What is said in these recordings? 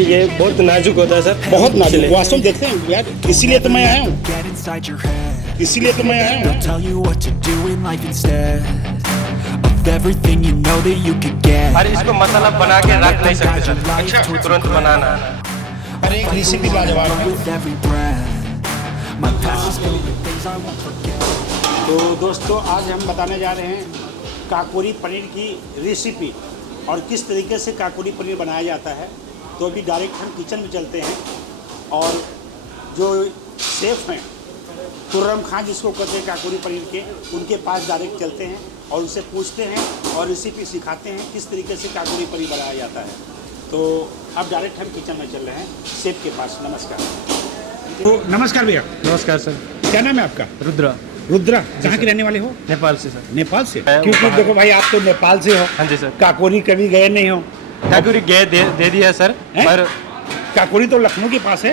क्योंकि ये बहुत नाजुक होता है सर। बहुत नाजुक, वास्तव देखते हैं यार, इसीलिए तो मैं आया हूँ, इसीलिए तो मैं आया हूँ। और इसको मसाला बना के रख नहीं सकते सर। अच्छा, तुरंत बनाना है। अरे एक रेसिपी लाजवाब है। तो दोस्तों आज हम बताने जा रहे हैं काकोरी पनीर की रेसिपी और किस तरीके से काकोरी पनीर बनाया जाता है। तो अभी डायरेक्ट हम किचन में चलते हैं और जो शेफ़ हैं खुर्रम खान जिसको कहते हैं काकोरी पनीर के, उनके पास डायरेक्ट चलते हैं और उनसे पूछते हैं और रेसिपी सिखाते हैं किस तरीके से काकोरी पनीर बनाया जाता है। तो अब डायरेक्ट हम किचन में चल रहे हैं शेफ़ के पास। नमस्कार। तो नमस्कार भैया। नमस्कार सर। क्या नाम है आपका? रुद्रा। रुद्रा, कहाँ के रहने वाले हो? नेपाल से सर। नेपाल से? क्योंकि देखो भाई आप तो नेपाल से हो। हाँ जी सर। काकोरी कभी गए नहीं हो? काकोरी गए दे दिया सर, पर काकोरी तो लखनऊ के पास है।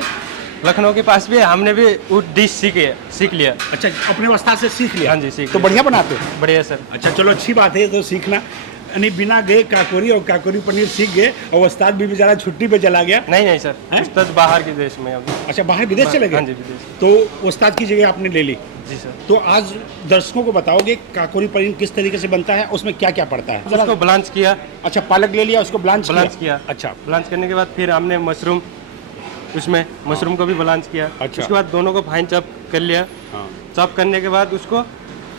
लखनऊ के पास भी हमने भी वो डिश सीख लिया। अच्छा, अपने उस्ताद से सीख लिया? हाँ जी, सीख तो बढ़िया बनाते हो? बढ़िया सर। अच्छा चलो, अच्छी बात है तो सीखना। यानी बिना गए काकोरी और काकोरी पनीर सीख गए और उस्ताद भी बेचारा छुट्टी पे चला गया। नहीं सर, उस्ताद बाहर के देश में अभी। अच्छा, बाहर विदेश चले गए? हाँ जी, विदेश। तो उस्ताद की जगह आपने ले ली? जी सर। तो आज दर्शकों को बताओगे काकोरी पनीर किस तरीके से बनता है, उसमें क्या क्या पड़ता है? उसको ब्लांच किया। अच्छा, पालक ले लिया, उसको ब्लांच किया। अच्छा, ब्लांच करने के बाद फिर हमने मशरूम को भी ब्लांच किया। अच्छा। उसके बाद दोनों को फाइन चॉप कर लिया। हाँ। चॉप करने के बाद उसको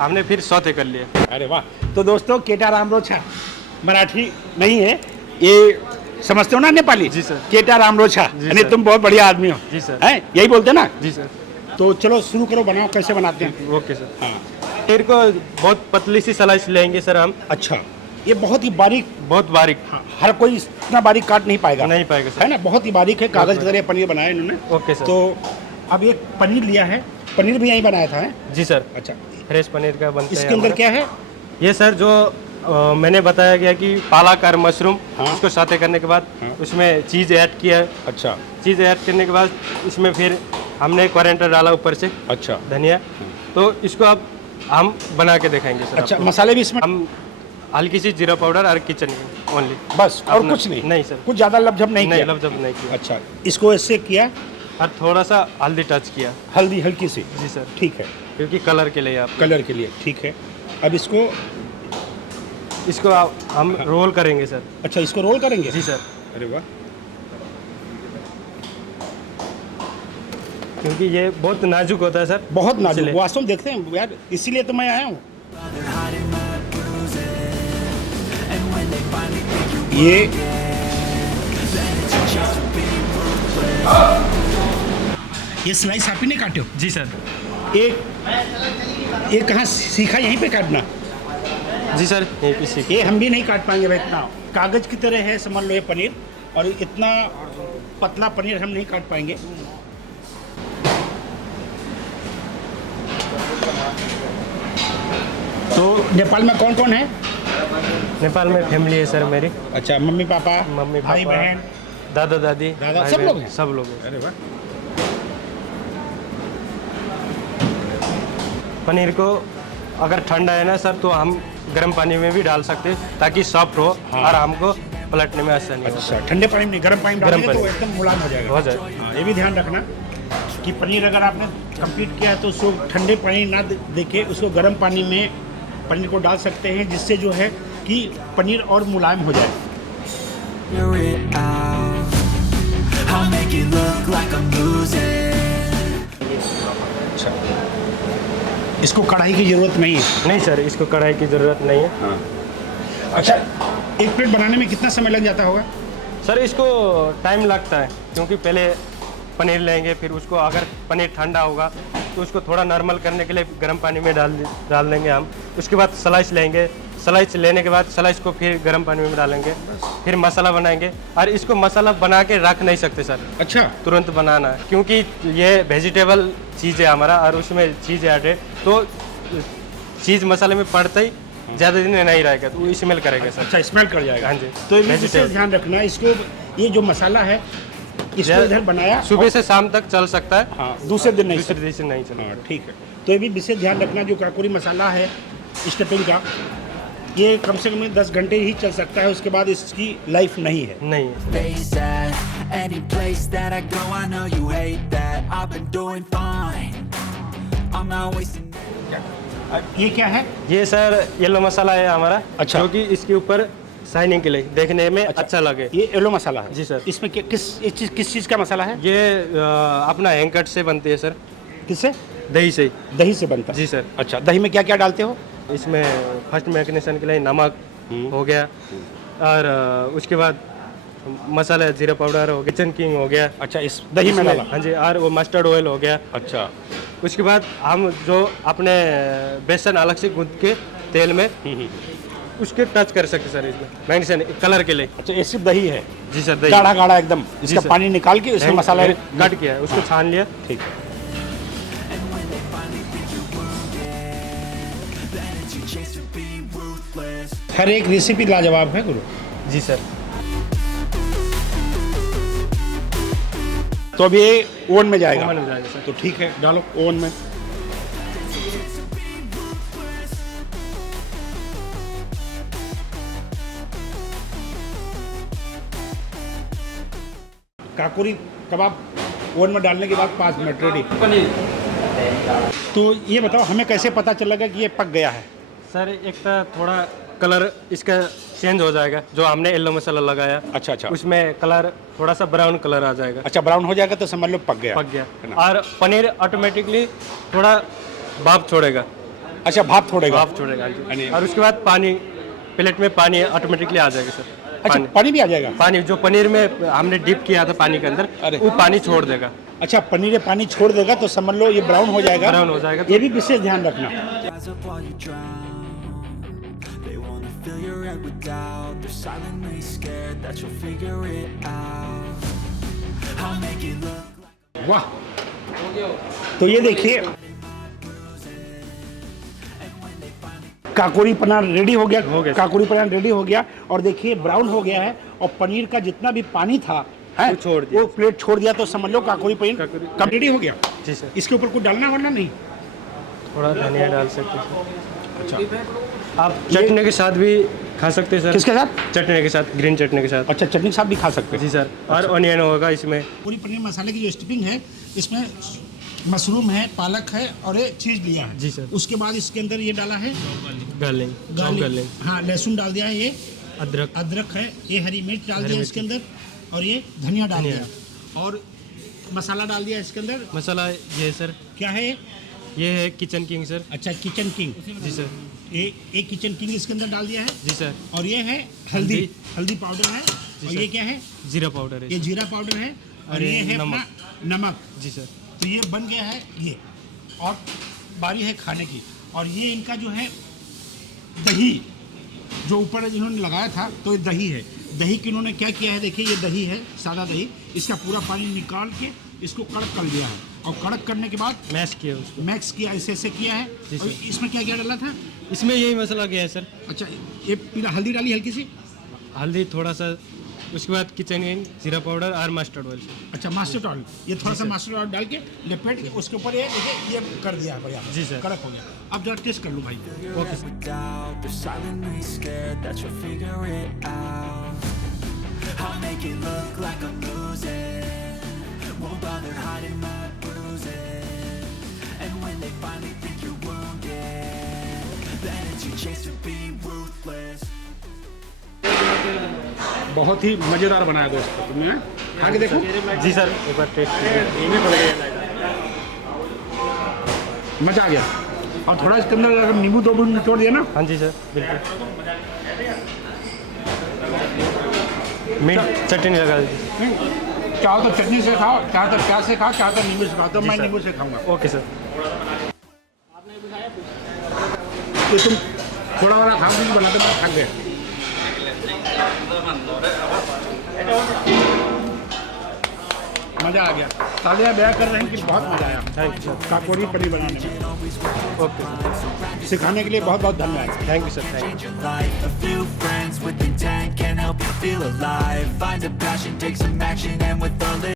हमने फिर सौते कर लिया। अरे वाह। तो दोस्तों केटा रामरोछा मराठी नहीं है, ये समझते हो ना नेपाली? जी सर। केटा रामरोछा, यानी तुम बहुत बढ़िया आदमी हो। जी सर। हैं, यही बोलते ना? जी सर। तो चलो शुरू करो, बनाओ, कैसे बनाते हैं? Okay sir. हाँ। पनीर को बहुत पतली सी स्लाइस लेंगे सर हम। अच्छा, ये बहुत ही बारीक? बहुत बारीक। हाँ, हर कोई इतना बारीक काट नहीं पाएगा। नहीं पाएगा सर, है ना, बहुत ही बारीक है। कागज की तरह पनीर बनाया इन्होंने। Okay sir. तो अब एक पनीर लिया है, पनीर भी यहीं बनाया था है? जी सर। अच्छा, फ्रेश पनीर का बनता है। इसके अंदर क्या है? ये सर जो मैंने बताया गया कि पालक और मशरूम, हाँ। उसको सौते करने के बाद हाँ। उसमें चीज़ ऐड किया। अच्छा। चीज़ ऐड करने के बाद इसमें फिर हमने कोरिएंडर डाला ऊपर से। अच्छा। धनिया। तो इसको अब हम बना के दिखाएंगे सर। अच्छा, मसाले भी इसमें? हम हल्की सी जीरा पाउडर और किचन ओनली, बस, और कुछ नहीं? नहीं सर, कुछ ज़्यादा लपझप नहीं किया? लपझप नहीं किया। अच्छा, इसको ऐसे किया और थोड़ा सा हल्दी टच किया। हल्दी हल्की सी? जी सर। ठीक है, क्योंकि कलर के लिए आप कलर के लिए। ठीक है, अब इसको हम रोल करेंगे सर। अच्छा, इसको रोल करेंगे? जी सर। अरे वाह। क्योंकि ये बहुत नाजुक होता है सर। बहुत नाजुक, वास्तव देखते हैं यार, इसीलिए तो मैं आया हूँ। ये स्लाइस आप ही ने काटे हो? जी सर। एक कहाँ सीखा, यहीं पे काटना? जी सर, यहीं पे सीखा। ये हम भी नहीं काट पाएंगे भाई, इतना कागज की तरह है समझ लो ये पनीर, और इतना पतला पनीर हम नहीं काट पाएंगे। तो नेपाल में कौन कौन है? नेपाल में फैमिली है सर मेरी। अच्छा, मम्मी पापा, भाई बहन, दादा दादी, सब लोग हैं? सब लोग हैं। अरे वाह। पनीर को अगर ठंडा है ना सर तो हम गर्म पानी में भी डाल सकते हैं ताकि सॉफ्ट हो। हाँ। और हमको पलटने में आसानी हो। अच्छा, ठंडे पानी में नहीं, गर्म पानी में डालेंगे तो एकदम मुलायम हो जाएगा। हो जाएगा। हाँ, ये भी ध्यान रखना कि पनीर अगर आपने कंप्लीट किया है तो उसको ठंडे पानी ना देके उसको गर्म पानी में पनीर को डाल सकते हैं, जिससे जो है कि पनीर और मुलायम हो जाए। अच्छा, इसको कढ़ाई की ज़रूरत नहीं है? नहीं सर, इसको कढ़ाई की ज़रूरत नहीं है। हाँ। अच्छा, एक प्लेट बनाने में कितना समय लग जाता होगा? सर इसको टाइम लगता है क्योंकि पहले पनीर लेंगे, फिर उसको अगर पनीर ठंडा होगा तो उसको थोड़ा नॉर्मल करने के लिए गर्म पानी में डाल देंगे हम। उसके बाद स्लाइस लेंगे, स्लाइस लेने के बाद स्लाइस को फिर गर्म पानी में डालेंगे, फिर मसाला बनाएंगे। और इसको मसाला बना के रख नहीं सकते सर। अच्छा, तुरंत बनाना है क्योंकि ये वेजिटेबल चीज़ है हमारा और उसमें चीज़ ऐड है, तो चीज़ मसाले में पड़ते ही ज़्यादा दिन नहीं रहेगा तो वो स्मेल करेगा सर। अच्छा, स्मेल कर जाएगा। हाँ जी। तो विशेष ध्यान रखना, इसको ये जो मसाला है इसको इधर बनाया सुबह से शाम तक चल सकता है। हाँ, दूसरे दिन नहीं चलेगा। हाँ, ठीक है। तो ये भी विशेष ध्यान रखना, जो काकोरी मसाला है स्टफिंग का, ये कम से कम 10 घंटे ही चल सकता है, उसके बाद इसकी लाइफ नहीं है। नहीं है। Face at any place that I go, I know you hate that. I've been doing fine. I'm not wasting. ये क्या है? ये सर येलो मसाला है हमारा, अच्छा। जो कि इसके ऊपर शाइनिंग के लिए देखने में अच्छा लगे। ये येलो मसाला है जी सर। इसमें किस चीज़ का मसाला है? ये अपना हैंगकट से बनती है सर, किससे? दही से। दही से बनता है। जी सर। अच्छा, दही में क्या क्या डालते हो? इसमें फर्स्ट मैरिनेशन के लिए नमक हो गया, और उसके बाद मसाला जीरा पाउडर हो गया, किचन किंग हो गया। अच्छा, इस दही में डाला? हाँ जी, और वो मस्टर्ड ऑयल हो गया। अच्छा। उसके बाद हम जो अपने बेसन अलग से गूंद के तेल में उसके टच कर सकते सर, इसमें मैरिनेशन कलर के लिए। अच्छा, ये सिर्फ दही है? जी सर, दही गाढ़ा गाढ़ा एकदम, इसका सर। पानी निकाल के इसमें मसाला कट किया है, उसको छान लिया। ठीक है। हर एक रेसिपी लाजवाब है गुरु। जी सर। तो अब ये ओवन में जाएगा? ओवन में जाएगा सर। तो ठीक है, डालो ओवन में। काकोरी कबाब ओवन में डालने के बाद 5 मिनट रेडी। तो ये बताओ, हमें कैसे पता चलेगा कि ये पक गया है? सर एक तो थोड़ा कलर इसका चेंज हो जाएगा, जो हमने येलो मसाला लगाया। अच्छा अच्छा। उसमें कलर थोड़ा सा ब्राउन कलर आ जाएगा। अच्छा, ब्राउन हो जाएगा तो समझ लो पक गया। पक गया। है ना? और पनीर ऑटोमेटिकली थोड़ा भाप छोड़ेगा। अच्छा, भाप छोड़ेगा? भाप छोड़ेगा यानी- जी। और उसके बाद पानी, प्लेट में पानी ऑटोमेटिकली आ जाएगा सर। अच्छा, पानी भी आ जाएगा? पानी जो पनीर में हमने डिप किया था पानी के अंदर, अरे। वो पानी छोड़ देगा। अच्छा, पनीर में पानी छोड़ देगा तो समझ लो ये ब्राउन हो जाएगा। ब्राउन हो जाएगा। ये भी विशेष ध्यान रखना। Rise up while you drown. They wanna fill your head with doubt. They're silently scared that you'll figure it out. I'll make it look like वाह, तो ये देखिए काकोरी पनीर रेडी हो गया। काकोरी पनीर रेडी हो गया और देखिए ब्राउन हो गया है, और पनीर का जितना भी पानी था है वो छोड़ दिया। वो प्लेट छोड़ दिया, तो समझ लो काकोरी पनीर कब रेडी हो गया। जी सर। इसके ऊपर कुछ डालना वरना नहीं? थोड़ा धनिया डाल सकते हैं। अच्छा, आप चटनी के साथ भी खा सकते हैं सर। किसके साथ? चटनी के साथ, ग्रीन चटनी के साथ। अच्छा, चटनी के साथ भी खा सकते हैं। जी सर। और ऑनियन होगा इसमें। पूरी पनीर मसाले की जो स्टफिंग है, इसमें मशरूम है, पालक है और ये चीज़ लिया है। जी सर। उसके बाद इसके अंदर ये डाला है गार्लिक, हाँ, लहसुन डाल दिया है, ये अदरक है, ये हरी मिर्च डाल दिया इसके अंदर, और ये धनिया डाल दिया, और मसाला डाल दिया इसके अंदर। मसाला ये सर क्या है? ये है किचन किंग सर। अच्छा, किचन किंग। जी सर। ये एक किचन किंग इसके अंदर डाल दिया है। जी सर। और ये है हल्दी पाउडर है। और सर। ये क्या है? जीरा पाउडर है। ये जीरा पाउडर है। और ये है अपना नमक। जी सर। तो ये बन गया है ये, और बारी है खाने की। और ये इनका जो है दही, जो ऊपर इन्होंने लगाया था, तो ये दही है। दही की इन्होंने क्या किया है, देखिए ये दही है, सादा दही, इसका पूरा पानी निकाल के इसको कड़क कर दिया है, और कड़क करने के बाद मैश किया उसको। मैक्स किया, ऐसे किया है। जी और सर। इसमें क्या क्या डाला था? इसमें यही मसाला गया है सर। अच्छा, ये पीला हल्दी डाली हल्की सी। हल्दी थोड़ा सा, उसके बाद किचन किंग, जीरा पाउडर और मस्टर्ड ऑयल। अच्छा, मास्टर्ड ऑयल, ये थोड़ा सा मास्टर्ड ऑयल डाल के लपेट के उसके ऊपर ये देखिए ये कर दिया है बढ़िया। जी सर। कड़क हो गया। अब जरा टेस्ट कर लो भाई। Okay sir. with doubt. They're silently scared that you'll figure it out. I'll make it look like I'm losing. Won't bother hiding my bruises. And when they finally think you're wounded, then it's your chance to be ruthless. बहुत ही मज़ेदार बनाया दोस्तों, तुमने खा के देखो। जी sir, एक बार test मज़ा आ गया। और थोड़ा इसके अंदर अगर नींबू 2 बूंद निचोड़ दिया ना। हाँ जी सर, बिल्कुल। मीट चटनी लगा दीजिए। चाहो तो चटनी से खाओ, चाहो तो प्याज से खाओ, चाहो तो नींबू से खाओ। तो जी मैं सर। नींबू से खाऊंगा। Okay sir. तो तुम थोड़ा वाला खाओ, भी बनाते मैं थक गए। मज़ा आ गया। तालियां बया कर रहे हैं कि बहुत मज़ा आया। Thank you sir. Kakori paneer बनाने में ओके सर। सिखाने के लिए बहुत बहुत धन्यवाद। Thank you sir. Thank you. Change your life. A few friends with intent can help you feel alive. Find a passion, take some action, and with a little